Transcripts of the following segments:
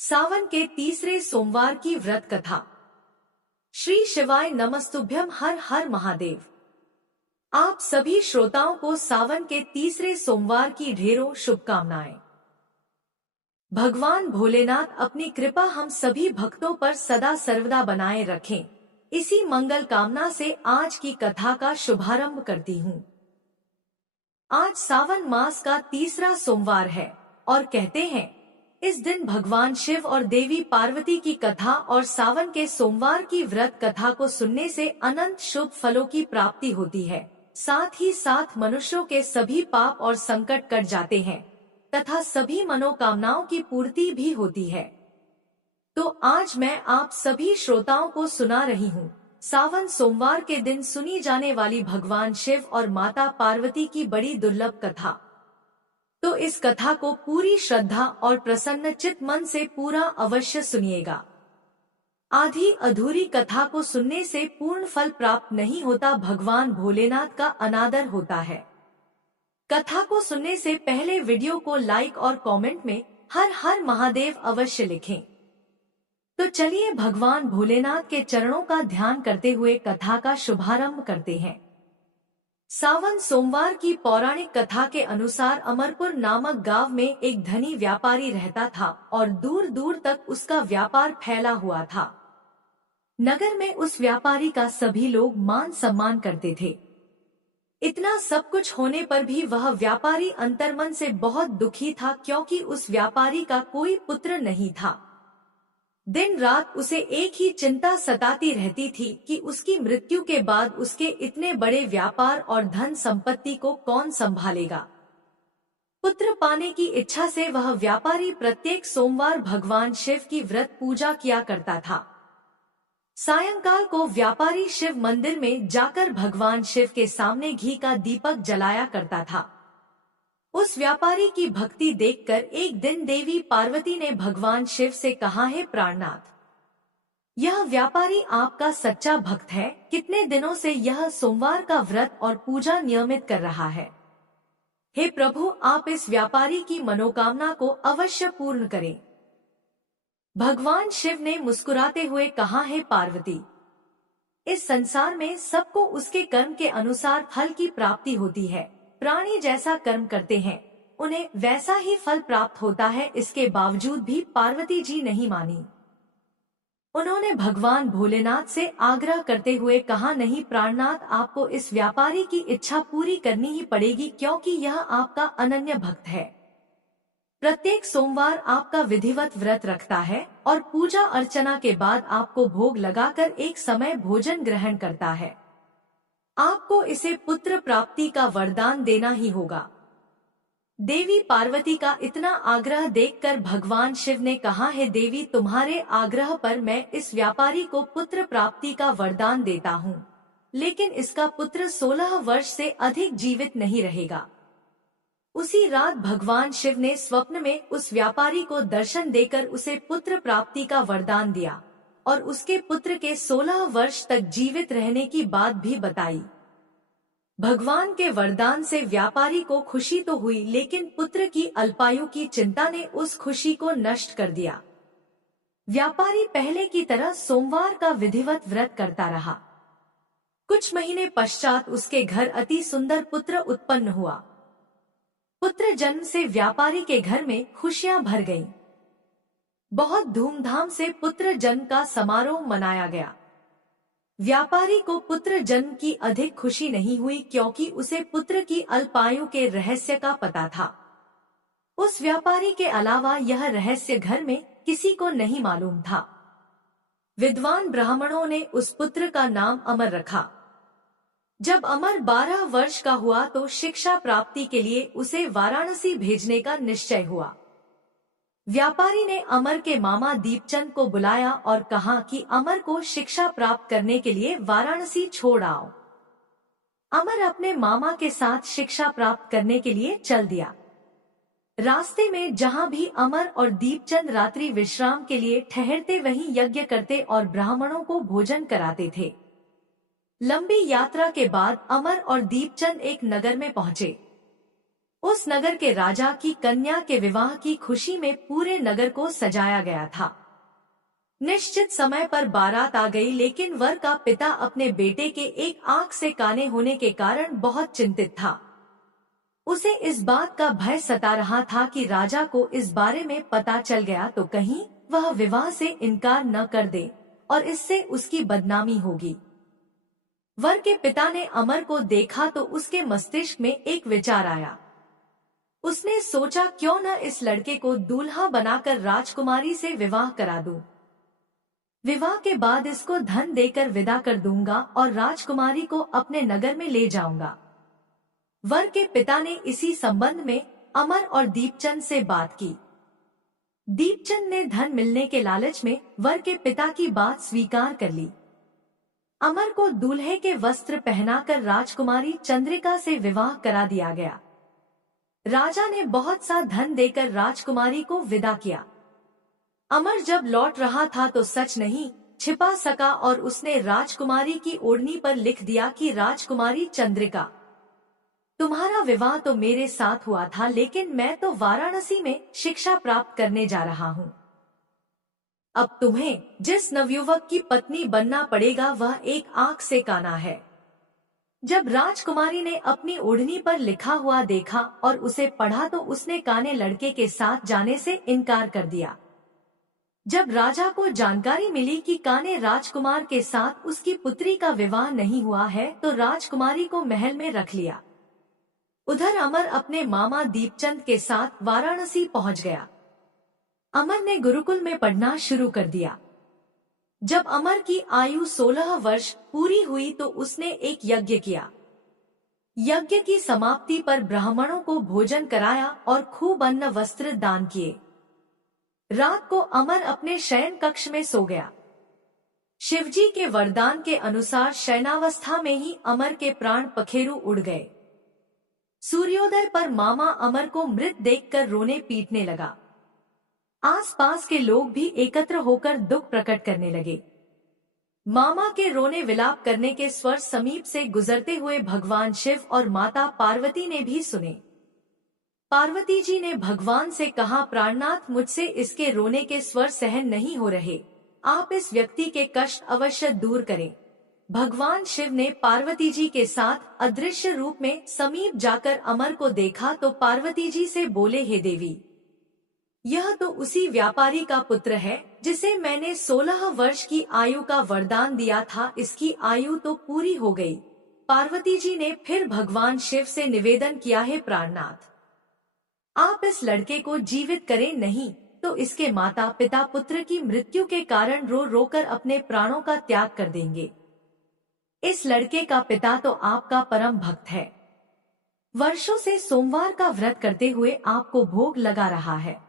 सावन के तीसरे सोमवार की व्रत कथा। श्री शिवाय नमस्तुभ्यम। हर हर महादेव। आप सभी श्रोताओं को सावन के तीसरे सोमवार की ढेरों शुभकामनाएं। भगवान भोलेनाथ अपनी कृपा हम सभी भक्तों पर सदा सर्वदा बनाए रखें, इसी मंगल कामना से आज की कथा का शुभारंभ करती हूँ। आज सावन मास का तीसरा सोमवार है और कहते हैं इस दिन भगवान शिव और देवी पार्वती की कथा और सावन के सोमवार की व्रत कथा को सुनने से अनंत शुभ फलों की प्राप्ति होती है। साथ ही साथ मनुष्यों के सभी पाप और संकट कट जाते हैं तथा सभी मनोकामनाओं की पूर्ति भी होती है। तो आज मैं आप सभी श्रोताओं को सुना रही हूँ सावन सोमवार के दिन सुनी जाने वाली भगवान शिव और माता पार्वती की बड़ी दुर्लभ कथा। तो इस कथा को पूरी श्रद्धा और प्रसन्न चित्त मन से पूरा अवश्य सुनिएगा। आधी अधूरी कथा को सुनने से पूर्ण फल प्राप्त नहीं होता, भगवान भोलेनाथ का अनादर होता है। कथा को सुनने से पहले वीडियो को लाइक और कमेंट में हर हर महादेव अवश्य लिखें। तो चलिए भगवान भोलेनाथ के चरणों का ध्यान करते हुए कथा का शुभारंभ करते हैं। सावन सोमवार की पौराणिक कथा के अनुसार अमरपुर नामक गांव में एक धनी व्यापारी रहता था और दूर दूर तक उसका व्यापार फैला हुआ था। नगर में उस व्यापारी का सभी लोग मान सम्मान करते थे। इतना सब कुछ होने पर भी वह व्यापारी अंतर्मन से बहुत दुखी था, क्योंकि उस व्यापारी का कोई पुत्र नहीं था। दिन रात उसे एक ही चिंता सताती रहती थी कि उसकी मृत्यु के बाद उसके इतने बड़े व्यापार और धन संपत्ति को कौन संभालेगा। पुत्र पाने की इच्छा से वह व्यापारी प्रत्येक सोमवार भगवान शिव की व्रत पूजा किया करता था। सायंकाल को व्यापारी शिव मंदिर में जाकर भगवान शिव के सामने घी का दीपक जलाया करता था। उस व्यापारी की भक्ति देखकर एक दिन देवी पार्वती ने भगवान शिव से कहा, हे प्राणनाथ, यह व्यापारी आपका सच्चा भक्त है। कितने दिनों से यह सोमवार का व्रत और पूजा नियमित कर रहा है। हे प्रभु, आप इस व्यापारी की मनोकामना को अवश्य पूर्ण करें। भगवान शिव ने मुस्कुराते हुए कहा, हे पार्वती, इस संसार में सबको उसके कर्म के अनुसार फल की प्राप्ति होती है। प्राणी जैसा कर्म करते हैं उन्हें वैसा ही फल प्राप्त होता है। इसके बावजूद भी पार्वती जी नहीं मानी। उन्होंने भगवान भोलेनाथ से आग्रह करते हुए कहा, नहीं प्राणनाथ, आपको इस व्यापारी की इच्छा पूरी करनी ही पड़ेगी, क्योंकि यह आपका अनन्य भक्त है। प्रत्येक सोमवार आपका विधिवत व्रत रखता है और पूजा अर्चना के बाद आपको भोग लगाकर एक समय भोजन ग्रहण करता है। आपको इसे पुत्र प्राप्ति का वरदान देना ही होगा। देवी पार्वती का इतना आग्रह देखकर भगवान शिव ने कहा, है देवी, तुम्हारे आग्रह पर मैं इस व्यापारी को पुत्र प्राप्ति का वरदान देता हूँ, लेकिन इसका पुत्र 16 वर्ष से अधिक जीवित नहीं रहेगा। उसी रात भगवान शिव ने स्वप्न में उस व्यापारी को दर्शन देकर उसे पुत्र प्राप्ति का वरदान दिया और उसके पुत्र के 16 वर्ष तक जीवित रहने की बात भी बताई। भगवान के वरदान से व्यापारी को खुशी तो हुई, लेकिन पुत्र की अल्पायु की चिंता ने उस खुशी को नष्ट कर दिया। व्यापारी पहले की तरह सोमवार का विधिवत व्रत करता रहा। कुछ महीने पश्चात उसके घर अति सुंदर पुत्र उत्पन्न हुआ। पुत्र जन्म से व्यापारी के घर में खुशियां भर गईं। बहुत धूमधाम से पुत्र जन्म का समारोह मनाया गया। व्यापारी को पुत्र जन्म की अधिक खुशी नहीं हुई, क्योंकि उसे पुत्र की अल्पायु के रहस्य का पता था। उस व्यापारी के अलावा यह रहस्य घर में किसी को नहीं मालूम था। विद्वान ब्राह्मणों ने उस पुत्र का नाम अमर रखा। जब अमर 12 वर्ष का हुआ तो शिक्षा प्राप्ति के लिए उसे वाराणसी भेजने का निश्चय हुआ। व्यापारी ने अमर के मामा दीपचंद को बुलाया और कहा कि अमर को शिक्षा प्राप्त करने के लिए वाराणसी छोड़ आओ। अमर अपने मामा के साथ शिक्षा प्राप्त करने के लिए चल दिया। रास्ते में जहां भी अमर और दीपचंद रात्रि विश्राम के लिए ठहरते, वहीं यज्ञ करते और ब्राह्मणों को भोजन कराते थे। लंबी यात्रा के बाद अमर और दीपचंद एक नगर में पहुंचे। उस नगर के राजा की कन्या के विवाह की खुशी में पूरे नगर को सजाया गया था। निश्चित समय पर बारात आ गई, लेकिन वर का पिता अपने बेटे के एक आंख से काने होने के कारण बहुत चिंतित था। उसे इस बात का भय सता रहा था कि राजा को इस बारे में पता चल गया तो कहीं वह विवाह से इनकार न कर दे और इससे उसकी बदनामी होगी। वर के पिता ने अमर को देखा तो उसके मस्तिष्क में एक विचार आया। उसने सोचा, क्यों न इस लड़के को दूल्हा बनाकर राजकुमारी से विवाह करा दूं। विवाह के बाद इसको धन देकर विदा कर दूंगा और राजकुमारी को अपने नगर में ले जाऊंगा। वर के पिता ने इसी संबंध में अमर और दीपचंद से बात की। दीपचंद ने धन मिलने के लालच में वर के पिता की बात स्वीकार कर ली। अमर को दूल्हे के वस्त्र पहनाकर राजकुमारी चंद्रिका से विवाह करा दिया गया। राजा ने बहुत सा धन देकर राजकुमारी को विदा किया। अमर जब लौट रहा था तो सच नहीं छिपा सका और उसने राजकुमारी की ओढ़नी पर लिख दिया कि राजकुमारी चंद्रिका, तुम्हारा विवाह तो मेरे साथ हुआ था, लेकिन मैं तो वाराणसी में शिक्षा प्राप्त करने जा रहा हूँ। अब तुम्हें जिस नवयुवक की पत्नी बनना पड़ेगा वह एक आंख से काना है। जब राजकुमारी ने अपनी ओढ़नी पर लिखा हुआ देखा और उसे पढ़ा तो उसने काने लड़के के साथ जाने से इनकार कर दिया। जब राजा को जानकारी मिली कि काने राजकुमार के साथ उसकी पुत्री का विवाह नहीं हुआ है तो राजकुमारी को महल में रख लिया। उधर अमर अपने मामा दीपचंद के साथ वाराणसी पहुंच गया। अमर ने गुरुकुल में पढ़ना शुरू कर दिया। जब अमर की आयु 16 वर्ष पूरी हुई तो उसने एक यज्ञ किया। यज्ञ की समाप्ति पर ब्राह्मणों को भोजन कराया और खूब अन्न वस्त्र दान किए। रात को अमर अपने शयन कक्ष में सो गया। शिवजी के वरदान के अनुसार शयनावस्था में ही अमर के प्राण पखेरु उड़ गए। सूर्योदय पर मामा अमर को मृत देखकर रोने पीटने लगा। आसपास के लोग भी एकत्र होकर दुख प्रकट करने लगे। मामा के रोने विलाप करने के स्वर समीप से गुजरते हुए भगवान शिव और माता पार्वती ने भी सुने। पार्वती जी ने भगवान से कहा, प्राणनाथ, मुझसे इसके रोने के स्वर सहन नहीं हो रहे, आप इस व्यक्ति के कष्ट अवश्य दूर करें। भगवान शिव ने पार्वती जी के साथ अदृश्य रूप में समीप जाकर अमर को देखा तो पार्वती जी से बोले, हे देवी, यह तो उसी व्यापारी का पुत्र है जिसे मैंने 16 वर्ष की आयु का वरदान दिया था, इसकी आयु तो पूरी हो गई। पार्वती जी ने फिर भगवान शिव से निवेदन किया, है प्राणनाथ, आप इस लड़के को जीवित करें, नहीं तो इसके माता पिता पुत्र की मृत्यु के कारण रो रो कर अपने प्राणों का त्याग कर देंगे। इस लड़के का पिता तो आपका परम भक्त है, वर्षों से सोमवार का व्रत करते हुए आपको भोग लगा रहा है।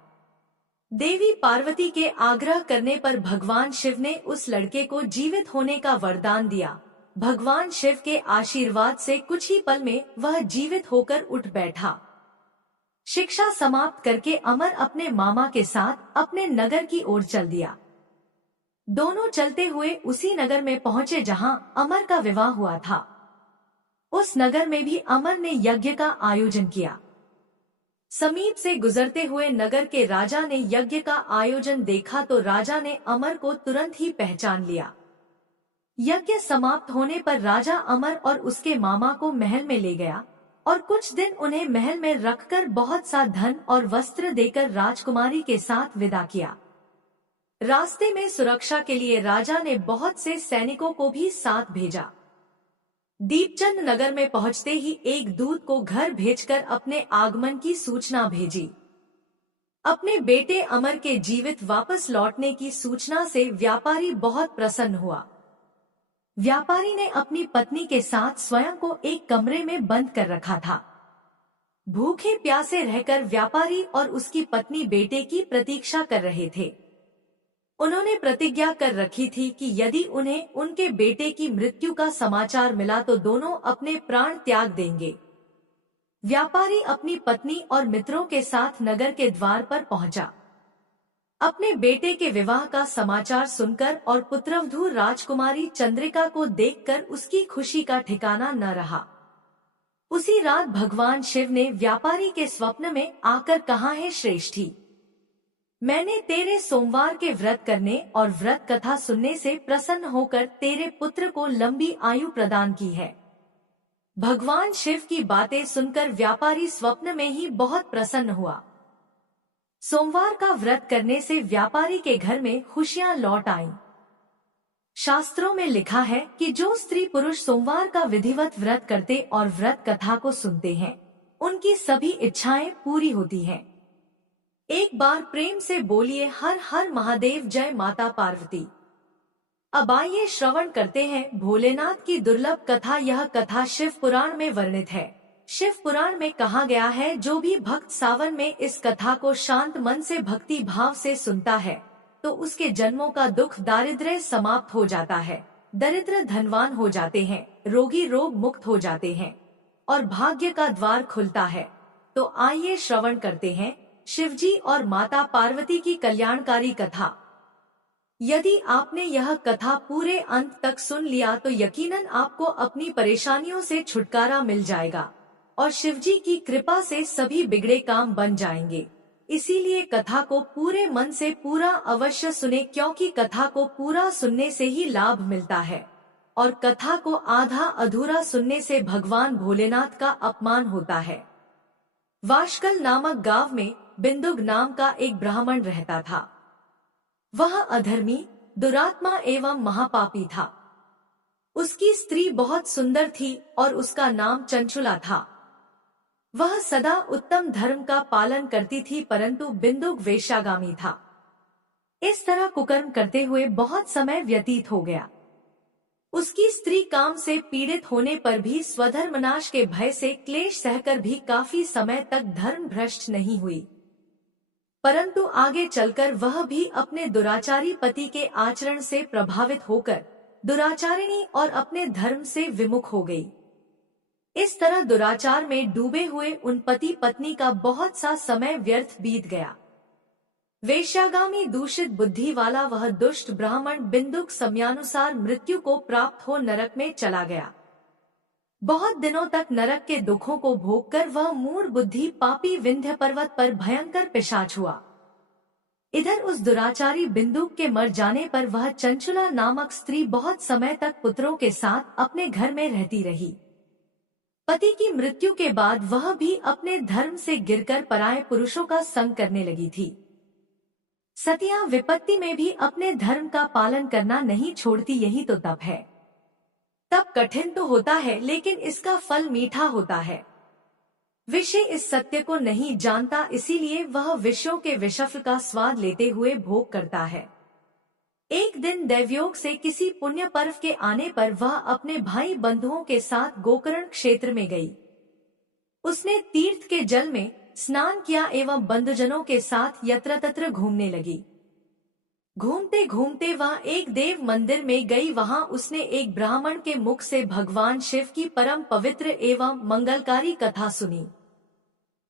देवी पार्वती के आग्रह करने पर भगवान शिव ने उस लड़के को जीवित होने का वरदान दिया। भगवान शिव के आशीर्वाद से कुछ ही पल में वह जीवित होकर उठ बैठा। शिक्षा समाप्त करके अमर अपने मामा के साथ अपने नगर की ओर चल दिया। दोनों चलते हुए उसी नगर में पहुंचे जहां अमर का विवाह हुआ था। उस नगर में भी अमर ने यज्ञ का आयोजन किया। समीप से गुजरते हुए नगर के राजा ने यज्ञ का आयोजन देखा तो राजा ने अमर को तुरंत ही पहचान लिया। यज्ञ समाप्त होने पर राजा अमर और उसके मामा को महल में ले गया और कुछ दिन उन्हें महल में रखकर बहुत सा धन और वस्त्र देकर राजकुमारी के साथ विदा किया। रास्ते में सुरक्षा के लिए राजा ने बहुत से सैनिकों को भी साथ भेजा। दीपचंद नगर में पहुंचते ही एक दूत को घर भेजकर अपने आगमन की सूचना भेजी। अपने बेटे अमर के जीवित वापस लौटने की सूचना से व्यापारी बहुत प्रसन्न हुआ। व्यापारी ने अपनी पत्नी के साथ स्वयं को एक कमरे में बंद कर रखा था। भूखे प्यासे रहकर व्यापारी और उसकी पत्नी बेटे की प्रतीक्षा कर रहे थे। उन्होंने प्रतिज्ञा कर रखी थी कि यदि उन्हें उनके बेटे की मृत्यु का समाचार मिला तो दोनों अपने प्राण त्याग देंगे। व्यापारी अपनी पत्नी और मित्रों के साथ नगर के द्वार पर पहुंचा। अपने बेटे के विवाह का समाचार सुनकर और पुत्रवधू राजकुमारी चंद्रिका को देखकर उसकी खुशी का ठिकाना न रहा। उसी रात भगवान शिव ने व्यापारी के स्वप्न में आकर कहा, है श्रेष्ठी, मैंने तेरे सोमवार के व्रत करने और व्रत कथा सुनने से प्रसन्न होकर तेरे पुत्र को लंबी आयु प्रदान की है। भगवान शिव की बातें सुनकर व्यापारी स्वप्न में ही बहुत प्रसन्न हुआ। सोमवार का व्रत करने से व्यापारी के घर में खुशियां लौट आईं। शास्त्रों में लिखा है कि जो स्त्री पुरुष सोमवार का विधिवत व्रत करते और व्रत कथा को सुनते हैं, उनकी सभी इच्छाएं पूरी होती हैं। एक बार प्रेम से बोलिए हर हर महादेव, जय माता पार्वती। अब आइए श्रवण करते हैं भोलेनाथ की दुर्लभ कथा। यह कथा शिव पुराण में वर्णित है। शिव पुराण में कहा गया है, जो भी भक्त सावन में इस कथा को शांत मन से भक्ति भाव से सुनता है तो उसके जन्मों का दुख दारिद्र्य समाप्त हो जाता है, दरिद्र धनवान हो जाते हैं, रोगी रोग मुक्त हो जाते हैं और भाग्य का द्वार खुलता है। तो आइए श्रवण करते हैं शिवजी और माता पार्वती की कल्याणकारी कथा। यदि आपने यह कथा पूरे अंत तक सुन लिया तो यकीनन आपको अपनी परेशानियों से छुटकारा मिल जाएगा और शिवजी की कृपा से सभी बिगड़े काम बन जाएंगे। इसीलिए कथा को पूरे मन से पूरा अवश्य सुने, क्योंकि कथा को पूरा सुनने से ही लाभ मिलता है और कथा को आधा अधूरा सुनने से भगवान भोलेनाथ का अपमान होता है। वाशकल नामक गांव में बिंदुक नाम का एक ब्राह्मण रहता था। वह अधर्मी, दुरात्मा एवं महापापी था। उसकी स्त्री बहुत सुंदर थी और उसका नाम चंचुला था। वह सदा उत्तम धर्म का पालन करती थी, परंतु बिंदुक वेश्यागामी था। इस तरह कुकर्म करते हुए बहुत समय व्यतीत हो गया। उसकी स्त्री काम से पीड़ित होने पर भी स्वधर्मनाश के भय से क्लेश सहकर भी काफी समय तक धर्म भ्रष्ट नहीं हुई, परंतु आगे चलकर वह भी अपने दुराचारी पति के आचरण से प्रभावित होकर दुराचारिणी और अपने धर्म से विमुख हो गई। इस तरह दुराचार में डूबे हुए उन पति पत्नी का बहुत सा समय व्यर्थ बीत गया। वेश्यागामी दूषित बुद्धि वाला वह दुष्ट ब्राह्मण बिंदुक समयानुसार मृत्यु को प्राप्त हो नरक में चला गया। बहुत दिनों तक नरक के दुखों को भोगकर वह मूढ़ बुद्धि पापी विंध्य पर्वत पर भयंकर पिशाच हुआ। इधर उस दुराचारी बिंदुक के मर जाने पर वह चंचुला नामक स्त्री बहुत समय तक पुत्रों के साथ अपने घर में रहती रही। पति की मृत्यु के बाद वह भी अपने धर्म से गिरकर पराये पुरुषों का संग करने लगी थी। सतियां विपत्ति में भी अपने धर्म का पालन करना नहीं छोड़ती, यही तो तप है। तप कठिन तो होता है, लेकिन इसका फल मीठा होता है। विषय इस सत्य को नहीं जानता, इसीलिए वह विषयों के विषफल का स्वाद लेते हुए भोग करता है। एक दिन दैवयोग से किसी पुण्य पर्व के आने पर वह अपने भाई बंधुओं के साथ गोकर्ण क्षेत्र में गई। उसने तीर्थ के जल में स्नान किया एवं बंधुजनों के साथ यत्र तत्र घूमने लगी। घूमते घूमते वह एक देव मंदिर में गई। वहां उसने एक ब्राह्मण के मुख से भगवान शिव की परम पवित्र एवं मंगलकारी कथा सुनी।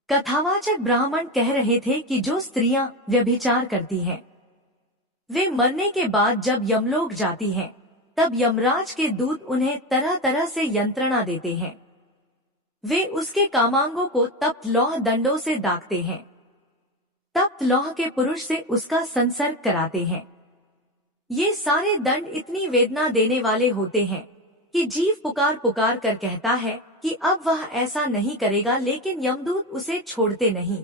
कथावाचक ब्राह्मण कह रहे थे कि जो स्त्रियां व्यभिचार करती हैं, वे मरने के बाद जब यमलोक जाती हैं, तब यमराज के दूत उन्हें तरह तरह से यंत्रणा देते हैं। वे उसके कामांगों को तप्त लौह दंडों से दागते हैं। तप्त लौह के पुरुष से उसका संसर्ग कराते हैं। ये सारे दंड इतनी वेदना देने वाले होते हैं कि जीव पुकार पुकार कर कहता है कि अब वह ऐसा नहीं करेगा, लेकिन यमदूत उसे छोड़ते नहीं।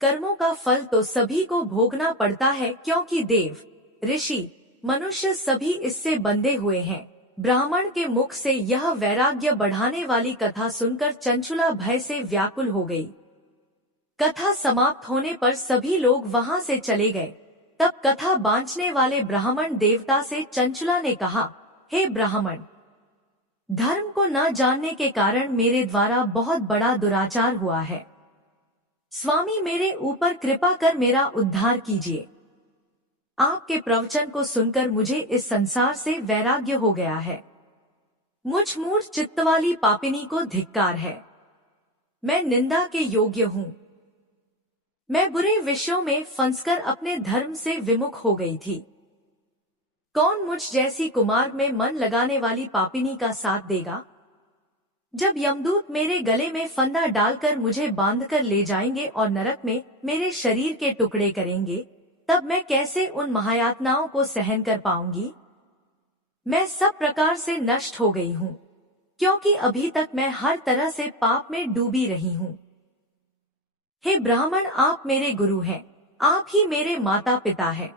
कर्मों का फल तो सभी को भोगना पड़ता है, क्योंकि देव, ऋषि, मनुष्य सभी इससे बंधे हुए हैं। ब्राह्मण के मुख से यह वैराग्य बढ़ाने वाली कथा सुनकर चंचुला भय से व्याकुल हो गई। कथा समाप्त होने पर सभी लोग वहां से चले गए। तब कथा बांचने वाले ब्राह्मण देवता से चंचुला ने कहा, हे ब्राह्मण, धर्म को न जानने के कारण मेरे द्वारा बहुत बड़ा दुराचार हुआ है। स्वामी, मेरे ऊपर कृपा कर मेरा उद्धार कीजिए। आपके प्रवचन को सुनकर मुझे इस संसार से वैराग्य हो गया है। मुझ मूढ़ चित्त वाली पापिनी को धिक्कार है। मैं निंदा के योग्य हूँ। मैं बुरे विषयों में फंसकर अपने धर्म से विमुख हो गई थी। कौन मुझ जैसी कुमार्ग में मन लगाने वाली पापिनी का साथ देगा? जब यमदूत मेरे गले में फंदा डालकर मुझे बांधकर ले जाएंगे और नरक में मेरे शरीर के टुकड़े करेंगे, तब मैं कैसे उन महायातनाओं को सहन कर पाऊंगी? मैं सब प्रकार से नष्ट हो गई हूँ, क्योंकि अभी तक मैं हर तरह से पाप में डूबी रही हूँ। हे ब्राह्मण, आप मेरे गुरु हैं, आप ही मेरे माता पिता हैं।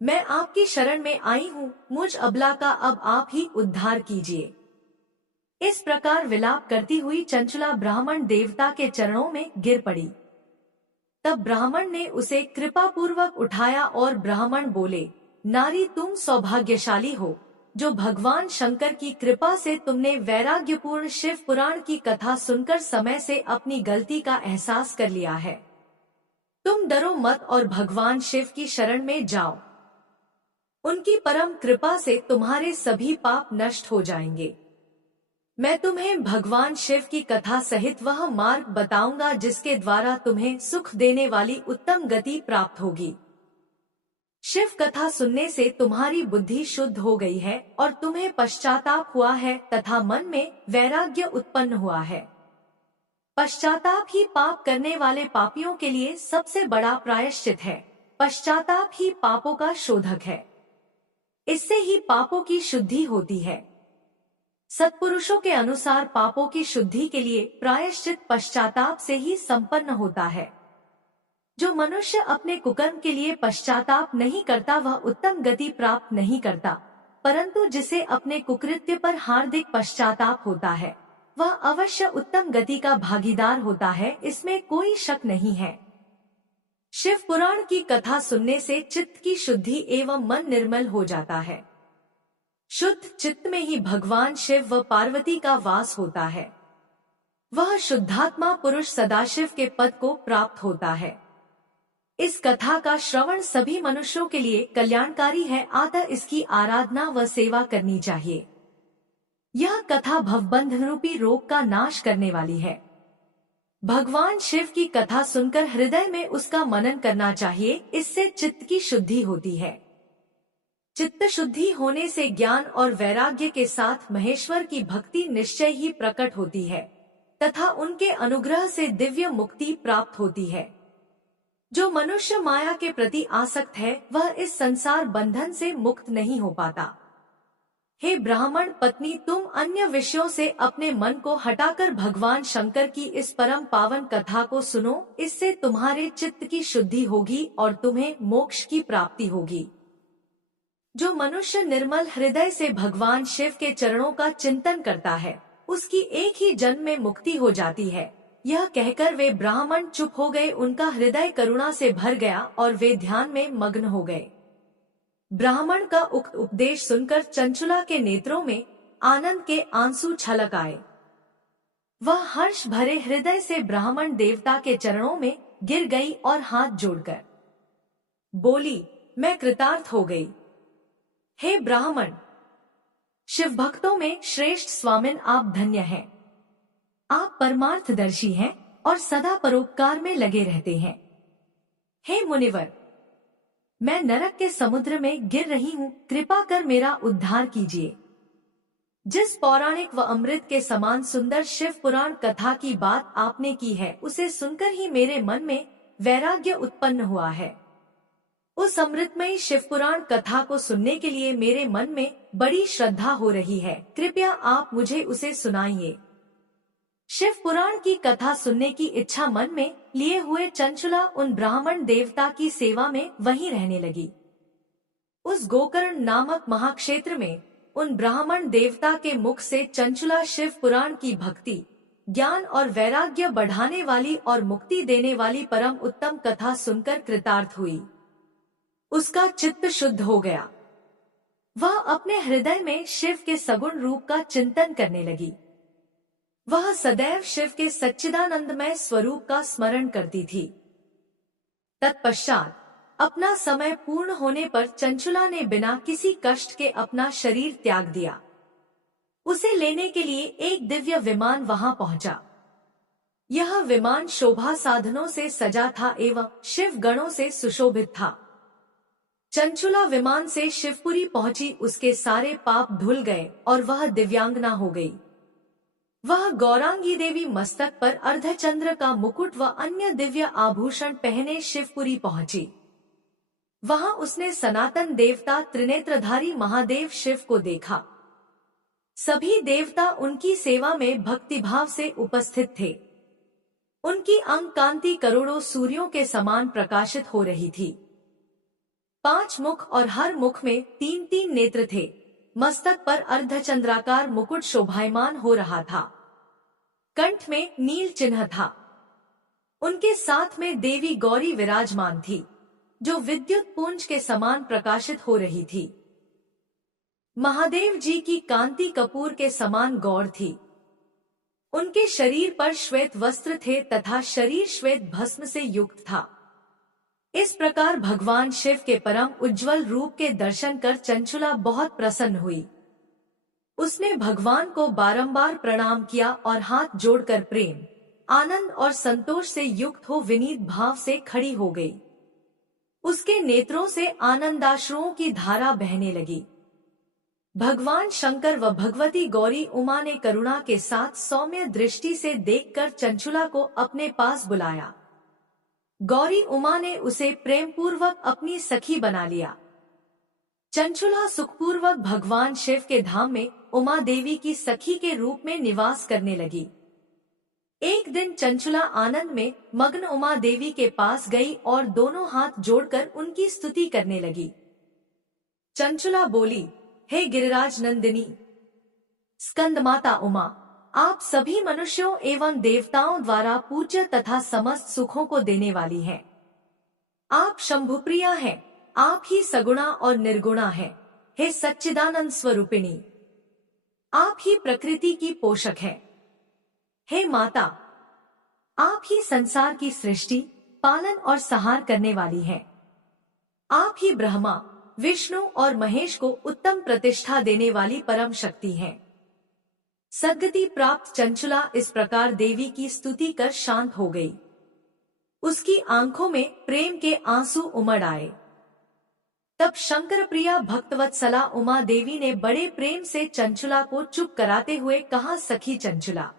मैं आपकी शरण में आई हूँ, मुझ अबला का अब आप ही उद्धार कीजिए। इस प्रकार विलाप करती हुई चंचला ब्राह्मण देवता के चरणों में गिर पड़ी। तब ब्राह्मण ने उसे कृपा पूर्वक उठाया और ब्राह्मण बोले, नारी, तुम सौभाग्यशाली हो, जो भगवान शंकर की कृपा से तुमने वैराग्यपूर्ण शिव पुराण की कथा सुनकर समय से अपनी गलती का एहसास कर लिया है। तुम डरो मत और भगवान शिव की शरण में जाओ। उनकी परम कृपा से तुम्हारे सभी पाप नष्ट हो जाएंगे। मैं तुम्हें भगवान शिव की कथा सहित वह मार्ग बताऊंगा जिसके द्वारा तुम्हें सुख देने वाली उत्तम गति प्राप्त होगी। शिव कथा सुनने से तुम्हारी बुद्धि शुद्ध हो गई है और तुम्हें पश्चाताप हुआ है तथा मन में वैराग्य उत्पन्न हुआ है। पश्चाताप ही पाप करने वाले पापियों के लिए सबसे बड़ा प्रायश्चित है। पश्चाताप ही पापों का शोधक है। इससे ही पापों की शुद्धि होती है। सत्पुरुषों के अनुसार पापों की शुद्धि के लिए प्रायश्चित पश्चाताप से ही संपन्न होता है। जो मनुष्य अपने कुकर्म के लिए पश्चाताप नहीं करता वह उत्तम गति प्राप्त नहीं करता, परंतु जिसे अपने कुकृत्य पर हार्दिक पश्चाताप होता है वह अवश्य उत्तम गति का भागीदार होता है, इसमें कोई शक नहीं है। शिव पुराण की कथा सुनने से चित्त की शुद्धि एवं मन निर्मल हो जाता है। शुद्ध चित्त में ही भगवान शिव व पार्वती का वास होता है। वह शुद्धात्मा पुरुष सदाशिव के पद को प्राप्त होता है। इस कथा का श्रवण सभी मनुष्यों के लिए कल्याणकारी है, अतः इसकी आराधना व सेवा करनी चाहिए। यह कथा भवबंध रूपी रोग का नाश करने वाली है। भगवान शिव की कथा सुनकर हृदय में उसका मनन करना चाहिए, इससे चित्त की शुद्धि होती है। चित्त शुद्धि होने से ज्ञान और वैराग्य के साथ महेश्वर की भक्ति निश्चय ही प्रकट होती है तथा उनके अनुग्रह से दिव्य मुक्ति प्राप्त होती है। जो मनुष्य माया के प्रति आसक्त है वह इस संसार बंधन से मुक्त नहीं हो पाता। हे ब्राह्मण पत्नी, तुम अन्य विषयों से अपने मन को हटाकर भगवान शंकर की इस परम पावन कथा को सुनो, इससे तुम्हारे चित्त की शुद्धि होगी और तुम्हें मोक्ष की प्राप्ति होगी। जो मनुष्य निर्मल हृदय से भगवान शिव के चरणों का चिंतन करता है उसकी एक ही जन्म में मुक्ति हो जाती है। यह कहकर वे ब्राह्मण चुप हो गए। उनका हृदय करुणा से भर गया और वे ध्यान में मग्न हो गए। ब्राह्मण का उक्त उपदेश सुनकर चंचुला के नेत्रों में आनंद के आंसू छलक आए। वह हर्ष भरे हृदय से ब्राह्मण देवता के चरणों में गिर गई और हाथ जोड़कर बोली, मैं कृतार्थ हो गई। हे ब्राह्मण, शिव भक्तों में श्रेष्ठ स्वामिन आप धन्य हैं। आप परमार्थदर्शी हैं और सदा परोपकार में लगे रहते हैं। हे मुनिवर, मैं नरक के समुद्र में गिर रही हूँ, कृपा कर मेरा उद्धार कीजिए। जिस पौराणिक व अमृत के समान सुंदर शिव पुराण कथा की बात आपने की है उसे सुनकर ही मेरे मन में वैराग्य उत्पन्न हुआ है। उस अमृतमयी शिव पुराण कथा को सुनने के लिए मेरे मन में बड़ी श्रद्धा हो रही है। कृपया आप मुझे उसे सुनाइए। शिव पुराण की कथा सुनने की इच्छा मन में लिए हुए चंचुला उन ब्राह्मण देवता की सेवा में वहीं रहने लगी। उस गोकर्ण नामक महाक्षेत्र में उन ब्राह्मण देवता के मुख से चंचुला शिव पुराण की भक्ति, ज्ञान और वैराग्य बढ़ाने वाली और मुक्ति देने वाली परम उत्तम कथा सुनकर कृतार्थ हुई। उसका चित्त शुद्ध हो गया। वह अपने हृदय में शिव के सगुण रूप का चिंतन करने लगी। वह सदैव शिव के सच्चिदानंदमय स्वरूप का स्मरण करती थी। तत्पश्चात अपना समय पूर्ण होने पर चंचुला ने बिना किसी कष्ट के अपना शरीर त्याग दिया। उसे लेने के लिए एक दिव्य विमान वहां पहुंचा। यह विमान शोभा साधनों से सजा था एवं शिव गणों से सुशोभित था। चंचुला विमान से शिवपुरी पहुंची, उसके सारे पाप धुल गए और वह दिव्यांगना हो गई। वह गौरांगी देवी मस्तक पर अर्धचंद्र का मुकुट व अन्य दिव्य आभूषण पहने शिवपुरी पहुंची। वहां उसने सनातन देवता त्रिनेत्रधारी महादेव शिव को देखा। सभी देवता उनकी सेवा में भक्तिभाव से उपस्थित थे। उनकी अंग कांति करोड़ों सूर्यों के समान प्रकाशित हो रही थी। 5 मुख और हर मुख में 3-3 नेत्र थे। मस्तक पर अर्धचंद्राकार मुकुट शोभायमान हो रहा था। कंठ में नील चिन्ह था। उनके साथ में देवी गौरी विराजमान थी, जो विद्युत पुंज के समान प्रकाशित हो रही थी। महादेव जी की कांति कपूर के समान गौर थी। उनके शरीर पर श्वेत वस्त्र थे तथा शरीर श्वेत भस्म से युक्त था। इस प्रकार भगवान शिव के परम उज्जवल रूप के दर्शन कर चंचुला बहुत प्रसन्न हुई। उसने भगवान को बारंबार प्रणाम किया और हाथ जोड़कर प्रेम, आनंद और संतोष से युक्त हो विनीत भाव से खड़ी हो गई। उसके नेत्रों से आनंदाश्रुओं की धारा बहने लगी। भगवान शंकर व भगवती गौरी उमा ने करुणा के साथ सौम्य दृष्टि से देखकर चंचुला को अपने पास बुलाया। गौरी उमा ने उसे प्रेम पूर्वक अपनी सखी बना लिया। चंचुला सुखपूर्वक भगवान शिव के धाम में उमा देवी की सखी के रूप में निवास करने लगी। एक दिन चंचुला आनंद में मग्न उमा देवी के पास गई और दोनों हाथ जोड़कर उनकी स्तुति करने लगी। चंचुला बोली, हे गिरिराज नंदिनी स्कंद माता उमा, आप सभी मनुष्यों एवं देवताओं द्वारा पूज्य तथा समस्त सुखों को देने वाली हैं। आप शंभुप्रिया हैं, आप ही सगुणा और निर्गुणा हैं। हे सच्चिदानंद स्वरूपिणी, आप ही प्रकृति की पोषक हैं। हे माता, आप ही संसार की सृष्टि, पालन और संहार करने वाली हैं। आप ही ब्रह्मा, विष्णु और महेश को उत्तम प्रतिष्ठा देने वाली परम शक्ति हैं। सद्गति प्राप्त चंचुला इस प्रकार देवी की स्तुति कर शांत हो गई। उसकी आंखों में प्रेम के आंसू उमड़ आए। तब शंकर प्रिया भक्तवत्सला उमा देवी ने बड़े प्रेम से चंचुला को चुप कराते हुए कहा, सखी चंचुला,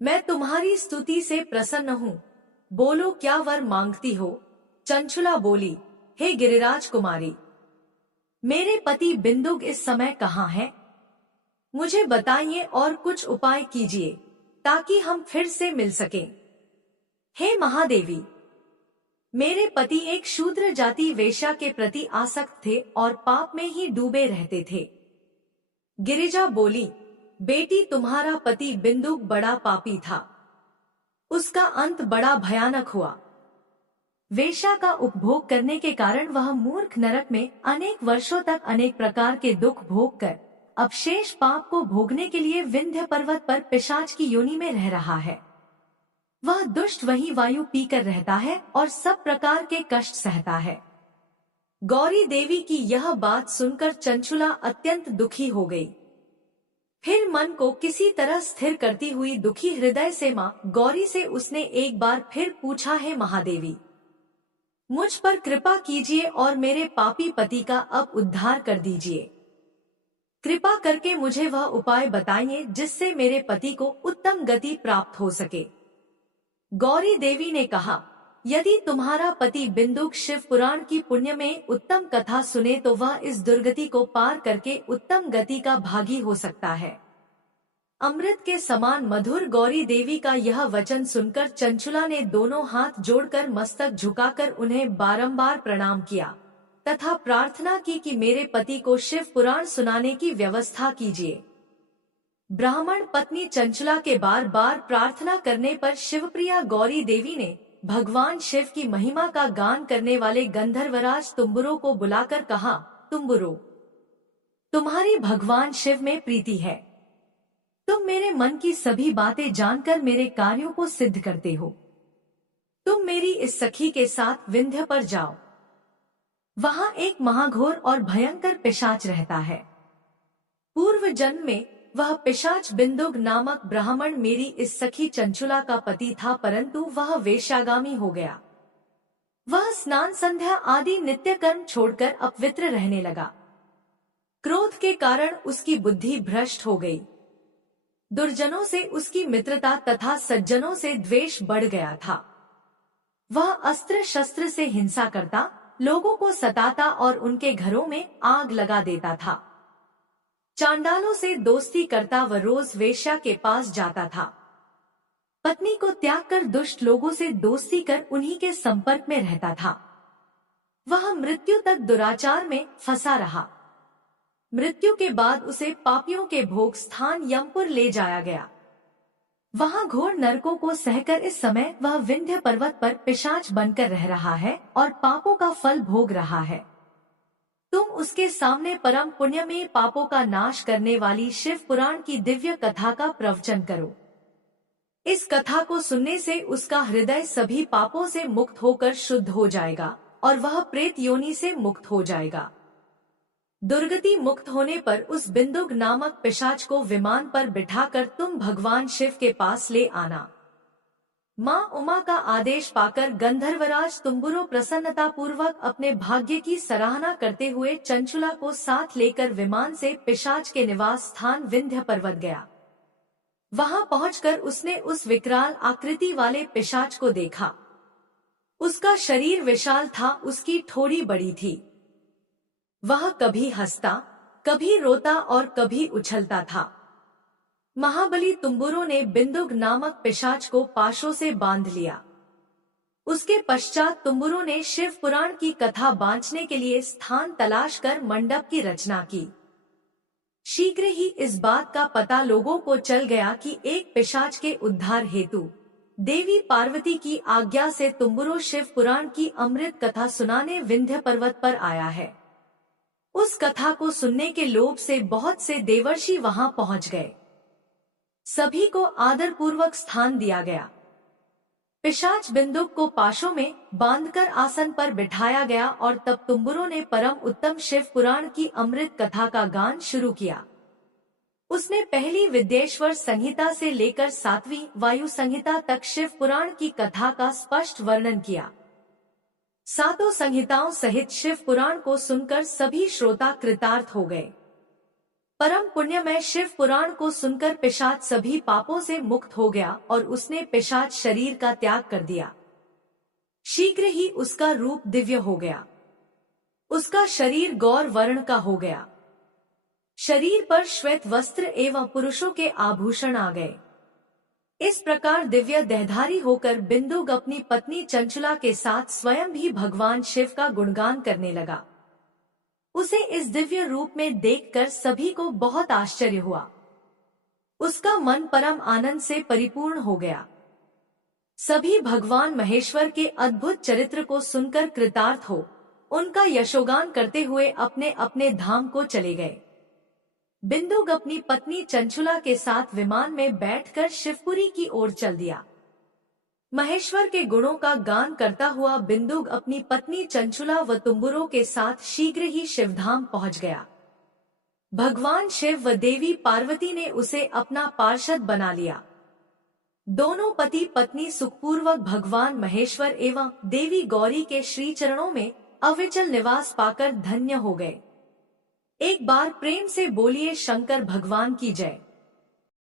मैं तुम्हारी स्तुति से प्रसन्न हूँ, बोलो क्या वर मांगती हो। चंचुला बोली, हे गिरिराज कुमारी, मेरे पति बिंदुक इस समय कहाँ हैं? मुझे बताइए और कुछ उपाय कीजिए ताकि हम फिर से मिल सकें। हे महादेवी, मेरे पति एक शूद्र जाति वेश्या के प्रति आसक्त थे और पाप में ही डूबे रहते थे। गिरिजा बोली, बेटी तुम्हारा पति बिंदुक बड़ा पापी था, उसका अंत बड़ा भयानक हुआ। वेश्या का उपभोग करने के कारण वह मूर्ख नरक में अनेक वर्षों तक अनेक प्रकार के दुख भोग कर अब शेष पाप को भोगने के लिए विंध्य पर्वत पर पिशाच की योनि में रह रहा है। वह दुष्ट वही वायु पीकर रहता है और सब प्रकार के कष्ट सहता है। गौरी देवी की यह बात सुनकर चंचुला अत्यंत दुखी हो गई। फिर मन को किसी तरह स्थिर करती हुई दुखी हृदय से मां गौरी से उसने एक बार फिर पूछा, है महादेवी, मुझ पर कृपा कीजिए और मेरे पापी पति का अब उद्धार कर दीजिए। कृपा करके मुझे वह उपाय बताइए जिससे मेरे पति को उत्तम गति प्राप्त हो सके। गौरी देवी ने कहा, यदि तुम्हारा पति बिंदुक शिव पुराण की पुण्य में उत्तम कथा सुने तो वह इस दुर्गति को पार करके उत्तम गति का भागी हो सकता है। अमृत के समान मधुर गौरी देवी का यह वचन सुनकर चंचुला ने दोनों हाथ जोड़कर मस्तक झुकाकर उन्हें बारंबार प्रणाम किया तथा प्रार्थना की कि मेरे पति को शिव पुराण सुनाने की व्यवस्था कीजिए। ब्राह्मण पत्नी चंचुला के बार बार प्रार्थना करने पर शिवप्रिया गौरी देवी ने भगवान शिव की महिमा का गान करने वाले गंधर्वराज तुम्बुरो को बुलाकर कहा, तुम्बुरो, तुम्हारी भगवान शिव में प्रीति है। तुम मेरे मन की सभी बातें जानकर मेरे कार्यों को सिद्ध करते हो। तुम मेरी इस सखी के साथ विंध्य पर जाओ। वहां एक महाघोर और भयंकर पिशाच रहता है। पूर्व जन्म में वह पिशाच बिंदुक नामक ब्राह्मण मेरी इस सखी चंचुला का पति था, परंतु वह वेश्यागामी हो गया। वह स्नान संध्या आदि नित्य कर्म छोड़कर अपवित्र रहने लगा। क्रोध के कारण उसकी बुद्धि भ्रष्ट हो गई। दुर्जनों से उसकी मित्रता तथा सज्जनों से द्वेष बढ़ गया था। वह अस्त्र शस्त्र से हिंसा करता, लोगों को सताता और उनके घरों में आग लगा देता था। चांडालों से दोस्ती करता व रोज वेश्या के पास जाता था। पत्नी को त्याग कर दुष्ट लोगों से दोस्ती कर उन्हीं के संपर्क में रहता था। वह मृत्यु तक दुराचार में फंसा रहा। मृत्यु के बाद उसे पापियों के भोग स्थान यमपुर ले जाया गया। वहां घोर नरकों को सहकर इस समय वह विंध्य पर्वत पर पिशाच बनकर रह रहा है और पापों का फल भोग रहा है। तुम उसके सामने परम पुण्य में पापों का नाश करने वाली शिव पुराण की दिव्य कथा का प्रवचन करो। इस कथा को सुनने से उसका हृदय सभी पापों से मुक्त होकर शुद्ध हो जाएगा और वह प्रेत योनि से मुक्त हो जाएगा। दुर्गति मुक्त होने पर उस बिंदुक नामक पिशाच को विमान पर बिठाकर तुम भगवान शिव के पास ले आना। माँ उमा का आदेश पाकर गंधर्वराज तुम्बुरो प्रसन्नता पूर्वक अपने भाग्य की सराहना करते हुए चंचुला को साथ लेकर विमान से पिशाच के निवास स्थान विंध्य पर्वत गया। वहां पहुंचकर उसने उस विकराल आकृति वाले पिशाच को देखा। उसका शरीर विशाल था, उसकी ठोड़ी बड़ी थी। वह कभी हंसता, कभी रोता और कभी उछलता था। महाबली तुम्बुरो ने बिंदुक नामक पिशाच को पाशों से बांध लिया। उसके पश्चात तुम्बुरो ने शिव पुराण की कथा बांचने के लिए स्थान तलाश कर मंडप की रचना की। शीघ्र ही इस बात का पता लोगों को चल गया कि एक पिशाच के उद्धार हेतु देवी पार्वती की आज्ञा से तुम्बुरो शिव पुराण की अमृत कथा सुनाने विंध्य पर्वत पर आया है। उस कथा को सुनने के लोभ से बहुत से देवर्षि वहां पहुंच गए। सभी को आदर पूर्वक स्थान दिया गया। पिशाच बिंदुक को पाशों में बांधकर आसन पर बिठाया गया और तब तुम्बुरो ने परम उत्तम शिव पुराण की अमृत कथा का गान शुरू किया। उसने पहली विद्येश्वर संहिता से लेकर 7वीं वायु संहिता तक शिव पुराण की कथा का स्पष्ट वर्णन किया। सातों संहिताओं सहित शिव पुराण को सुनकर सभी श्रोता कृतार्थ हो गए। परम पुण्यमय शिव पुराण को सुनकर पिशाच सभी पापों से मुक्त हो गया और उसने पिशाच शरीर का त्याग कर दिया। शीघ्र ही उसका रूप दिव्य हो गया। उसका शरीर गौर वर्ण का हो गया। शरीर पर श्वेत वस्त्र एवं पुरुषों के आभूषण आ गए। इस प्रकार दिव्य देहधारी होकर बिंदुक अपनी पत्नी चंचुला के साथ स्वयं भी भगवान शिव का गुणगान करने लगा। उसे इस दिव्य रूप में देखकर सभी को बहुत आश्चर्य हुआ। उसका मन परम आनंद से परिपूर्ण हो गया। सभी भगवान महेश्वर के अद्भुत चरित्र को सुनकर कृतार्थ हो उनका यशोगान करते हुए अपने अपने धाम को चले गए। बिंदुक अपनी पत्नी चंचुला के साथ विमान में बैठकर शिवपुरी की ओर चल दिया। महेश्वर के गुणों का गान करता हुआ बिंदुक अपनी पत्नी चंचुला व तुम्बुरो के साथ शीघ्र ही शिवधाम पहुंच गया। भगवान शिव व देवी पार्वती ने उसे अपना पार्षद बना लिया। दोनों पति पत्नी सुखपूर्वक भगवान महेश्वर एवं देवी गौरी के श्री चरणों में अविचल निवास पाकर धन्य हो गए। एक बार प्रेम से बोलिए शंकर भगवान की जय।